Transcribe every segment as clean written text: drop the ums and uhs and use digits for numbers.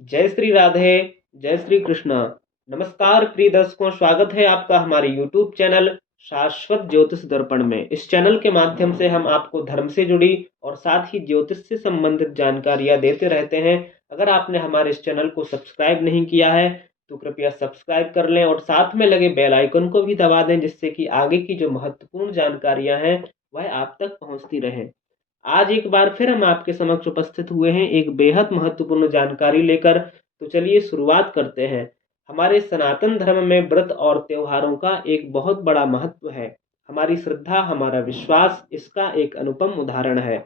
जय श्री राधे, जय श्री कृष्ण। नमस्कार प्रिय दर्शकों, स्वागत है आपका हमारे YouTube चैनल शाश्वत ज्योतिष दर्पण में। इस चैनल के माध्यम से हम आपको धर्म से जुड़ी और साथ ही ज्योतिष से संबंधित जानकारियां देते रहते हैं। अगर आपने हमारे इस चैनल को सब्सक्राइब नहीं किया है तो कृपया सब्सक्राइब कर लें और साथ में लगे बेल आइकन को भी दबा दें, जिससे कि आगे की जो महत्वपूर्ण जानकारियां हैं वह आप तक पहुंचती रहें। आज एक बार फिर हम आपके समक्ष उपस्थित हुए हैं एक बेहद महत्वपूर्ण जानकारी लेकर। तो चलिए शुरुआत करते हैं। हमारे सनातन धर्म में व्रत और त्योहारों का एक बहुत बड़ा महत्व है। हमारी श्रद्धा, हमारा विश्वास इसका एक अनुपम उदाहरण है।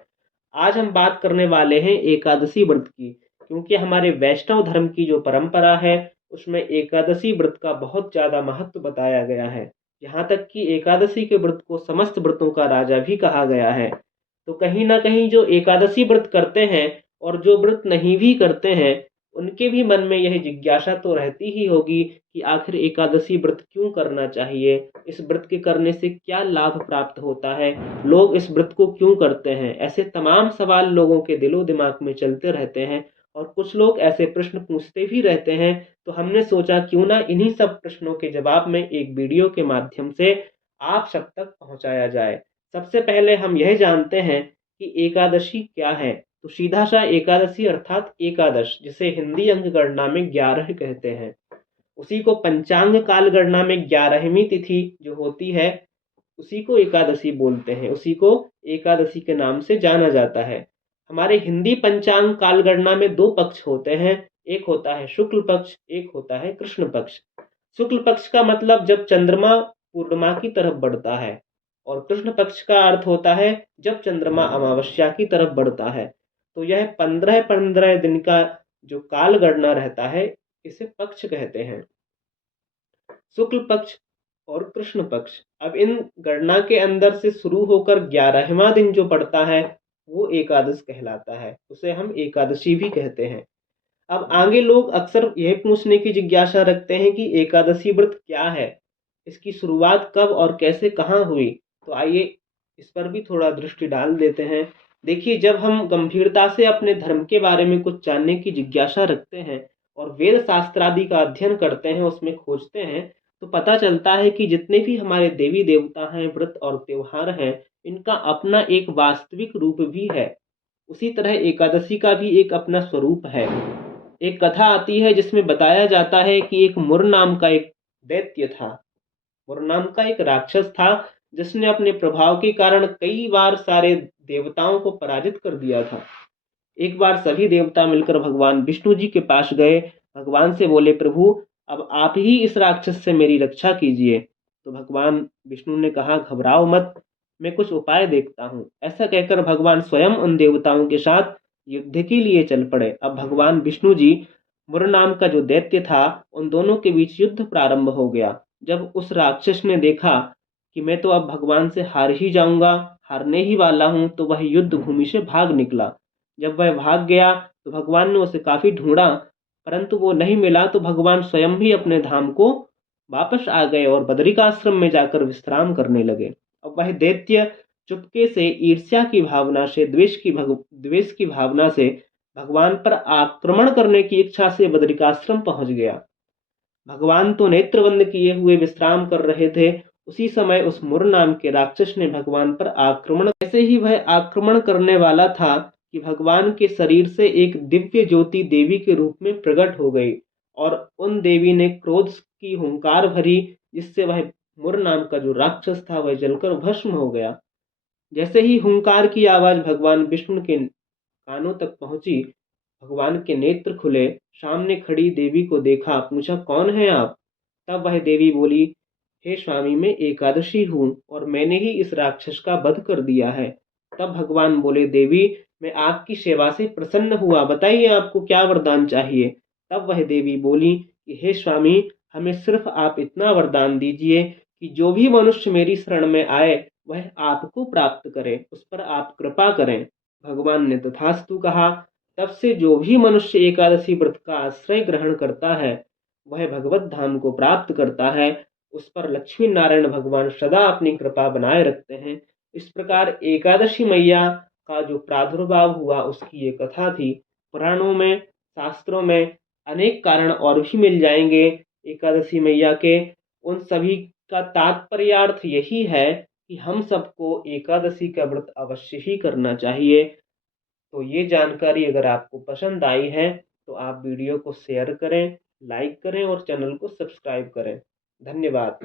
आज हम बात करने वाले हैं एकादशी व्रत की, क्योंकि हमारे वैष्णव धर्म की जो परंपरा है उसमें एकादशी व्रत का बहुत ज़्यादा महत्व बताया गया है। यहाँ तक कि एकादशी के व्रत को समस्त व्रतों का राजा भी कहा गया है। तो कहीं ना कहीं जो एकादशी व्रत करते हैं और जो व्रत नहीं भी करते हैं, उनके भी मन में यह जिज्ञासा तो रहती ही होगी कि आखिर एकादशी व्रत क्यों करना चाहिए, इस व्रत के करने से क्या लाभ प्राप्त होता है, लोग इस व्रत को क्यों करते हैं। ऐसे तमाम सवाल लोगों के दिलो दिमाग में चलते रहते हैं और कुछ लोग ऐसे प्रश्न पूछते भी रहते हैं। तो हमने सोचा क्यों ना इन्हीं सब प्रश्नों के जवाब में एक वीडियो के माध्यम से आप सब तक पहुंचाया जाए। सबसे पहले हम यह जानते हैं कि एकादशी क्या है। तो सीधा सा एकादशी अर्थात एकादश, जिसे हिंदी अंक गणना में 11 कहते हैं, उसी को पंचांग काल गणना में 11वीं तिथि जो होती है उसी को एकादशी बोलते हैं, उसी को एकादशी के नाम से जाना जाता है। हमारे हिंदी पंचांग काल गणना में दो पक्ष होते हैं, एक होता है शुक्ल पक्ष, एक होता है कृष्ण पक्ष। शुक्ल पक्ष का मतलब जब चंद्रमा पूर्णिमा की तरफ बढ़ता है, और कृष्ण पक्ष का अर्थ होता है जब चंद्रमा अमावस्या की तरफ बढ़ता है। तो यह 15-15 दिन का जो काल गणना रहता है इसे पक्ष कहते हैं, शुक्ल पक्ष और कृष्ण पक्ष। अब इन गणना के अंदर से शुरू होकर 11वां दिन जो पड़ता है वो एकादश कहलाता है, उसे हम एकादशी भी कहते हैं। अब आगे लोग अक्सर यह पूछने की जिज्ञासा रखते हैं कि एकादशी व्रत क्या है, इसकी शुरुआत कब और कैसे कहाँ हुई। तो आइए इस पर भी थोड़ा दृष्टि डाल देते हैं। देखिए, जब हम गंभीरता से अपने धर्म के बारे में कुछ जानने की जिज्ञासा रखते हैं और वेद शास्त्र आदि का अध्ययन करते हैं, उसमें खोजते हैं, तो पता चलता है कि जितने भी हमारे देवी देवता हैं, व्रत और त्योहार हैं, इनका अपना एक वास्तविक रूप भी है। उसी तरह एकादशी का भी एक अपना स्वरूप है। एक कथा आती है जिसमें बताया जाता है कि एक मुर नाम का एक दैत्य था। मुर नाम का एक राक्षस था जिसने अपने प्रभाव के कारण कई बार सारे देवताओं को पराजित कर दिया था। एक बार सभी देवता मिलकर भगवान विष्णु जी के पास गए, भगवान से बोले, प्रभु अब आप ही इस राक्षस से मेरी रक्षा कीजिए। तो भगवान विष्णु ने कहा, घबराओ मत, मैं कुछ उपाय देखता हूँ। ऐसा कहकर भगवान स्वयं उन देवताओं के साथ युद्ध के लिए चल पड़े। अब भगवान विष्णु जी, मुर नाम का जो दैत्य था, उन दोनों के बीच युद्ध प्रारंभ हो गया। जब उस राक्षस ने देखा कि मैं तो अब भगवान से हार ही जाऊंगा, हारने ही वाला हूं, तो वह युद्ध भूमि से भाग निकला। जब वह भाग गया तो भगवान ने उसे काफी ढूंढा, परंतु वो नहीं मिला। तो भगवान स्वयं भी अपने धाम को वापस आ गए और बदरिकाश्रम में जाकर विश्राम करने लगे। अब वह दैत्य चुपके से ईर्ष्या की भावना से, द्वेष की भावना से भगवान पर आक्रमण करने की इच्छा से बदरिकाश्रम पहुंच गया। भगवान तो नेत्र बंद किए हुए विश्राम कर रहे थे। उसी समय उस मुर नाम के राक्षस ने भगवान पर आक्रमण, ऐसे ही वह आक्रमण करने वाला था कि भगवान के शरीर से एक दिव्य ज्योति देवी के रूप में प्रकट हो गई और उन देवी ने क्रोध की हुंकार भरी, जिससे वह मुर नाम का जो राक्षस था वह जलकर भस्म हो गया। जैसे ही हुंकार की आवाज भगवान विष्णु के कानों तक पहुंची, भगवान के नेत्र खुले, सामने खड़ी देवी को देखा, पूछा, कौन है आप। तब वह देवी बोली, हे स्वामी, मैं एकादशी हूँ और मैंने ही इस राक्षस का वध कर दिया है। तब भगवान बोले, देवी मैं आपकी सेवा से प्रसन्न हुआ, बताइए आपको क्या वरदान चाहिए। तब वह देवी बोली कि हे स्वामी, हमें सिर्फ आप इतना वरदान दीजिए कि जो भी मनुष्य मेरी शरण में आए वह आपको प्राप्त करे, उस पर आप कृपा करें। भगवान ने तथास्तु कहा। तब से जो भी मनुष्य एकादशी व्रत का आश्रय ग्रहण करता है वह भगवत धाम को प्राप्त करता है। उस पर लक्ष्मी नारायण भगवान सदा अपनी कृपा बनाए रखते हैं। इस प्रकार एकादशी मैया का जो प्रादुर्भाव हुआ उसकी ये कथा थी। पुराणों में, शास्त्रों में अनेक कारण और भी मिल जाएंगे एकादशी मैया के। उन सभी का तात्पर्यार्थ यही है कि हम सबको एकादशी का व्रत अवश्य ही करना चाहिए। तो ये जानकारी अगर आपको पसंद आई है तो आप वीडियो को शेयर करें, लाइक करें और चैनल को सब्सक्राइब करें। धन्यवाद।